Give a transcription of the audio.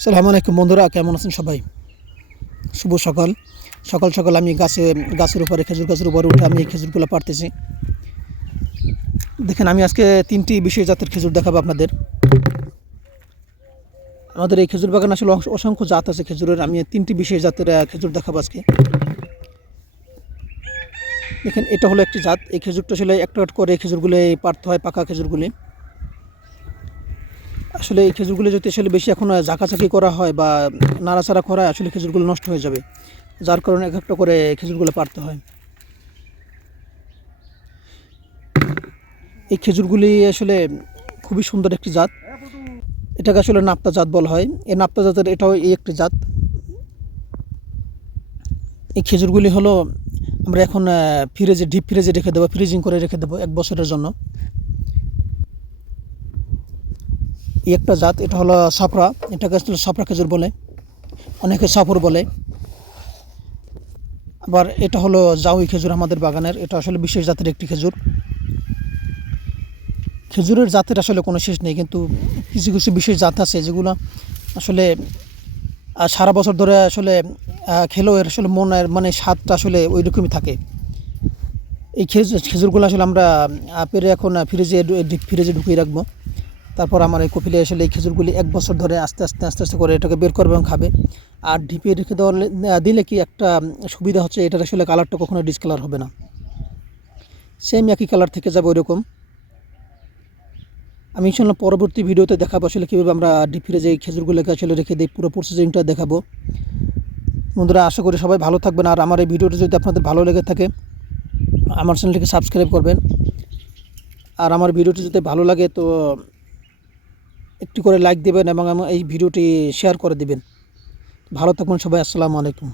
সালাম আলাইকুম বন্ধুরা, কেমন আছেন সবাই? শুভ সকাল। সকাল সকাল আমি গাছে, গাছের উপরে, খেজুর গাছের উপরে উঠে আমি এই খেজুরগুলো পারতেছি দেখেন, আমি আজকে তিনটি বিশেষ জাতের খেজুর দেখাবো আপনাদের। আমাদের এই খেজুর বাগান আসলে অস- অসংখ্য জাত আছে খেজুরের। আমি তিনটি বিশেষ জাতের খেজুর দেখাবো আজকে। দেখেন, এটা হলো একটি জাত। এই খেজুরটা আসলে একটা করে খেজুরগুলো পারতে হয়, পাকা খেজুরগুলি। আসলে এই খেজুরগুলো যদি আসলে বেশি এখন ঝাঁকাঝাঁকি করা হয় বা নাড়াচাড়া করা আসলে খেজুরগুলো নষ্ট হয়ে যাবে, যার কারণে এক একটা করে খেজুরগুলো পারতে হয়। এই খেজুরগুলি আসলে খুবই সুন্দর একটি জাত। এটাকে আসলে নাপ্তা জাত বলা হয়। এই নাপ্তা জাতের এটাও এই একটি জাত। এই খেজুরগুলি হলো, আমরা এখন ফ্রিজে, ডিপ ফ্রিজে রেখে দেবো, ফ্রিজিং করে রেখে দেবো এক বছরের জন্য। এই একটা জাত, এটা হলো সাপড়া এটাকে আসলে সাপড়া খেজুর বলে। অনেকে সাপুর বলে। আবার এটা হলো জাউই খেজুর আমাদের বাগানের। এটা আসলে বিশেষ জাতের একটি খেজুর। খেজুরের জাতের আসলে কোনো শেষ নেই, কিন্তু কিছু কিছু বিশেষ জাত আছে যেগুলো আসলে সারা বছর ধরে আসলে খেলেও এর আসলে মনের মানে স্বাদটা আসলে ওই রকমই থাকে। এই খেজুর খেজুরগুলো আসলে আমরা পেরে এখন ফ্রিজে ফ্রিজে ঢুকিয়ে রাখব। তারপর আমার এই কপিলে আসলে এই খেজুরগুলি এক বছর ধরে আস্তে আস্তে আস্তে আস্তে করে এটাকে বের করবে এবং খাবে। আর ডিপে রেখে দেওয়ার দিলে কি একটা সুবিধা হচ্ছে এটার আসলে কালারটা কখনো ডিসকালার হবে না। সেম একই কালার থেকে যাবে ওইরকম। আমি ইনশাল্লাহ পরবর্তী ভিডিওতে দেখাবো আসলে কীভাবে আমরা ডিপ ফ্রিজে এই খেজুরগুলোকে আসলে রেখে দিই, পুরো প্রসেসিংটা দেখাবো। বন্ধুরা, আশা করি সবাই ভালো থাকবেন। আর আমার এই ভিডিওটা যদি আপনাদের ভালো লেগে থাকে, আমার চ্যানেলটিকে সাবস্ক্রাইব করবেন। আর আমার ভিডিওটি যদি ভালো লাগে, তো একটি করে লাইক দেবেন এবং এই ভিডিওটি শেয়ার করে দেবেন। ভালো থাকুন সবাই, আসসালামু আলাইকুম।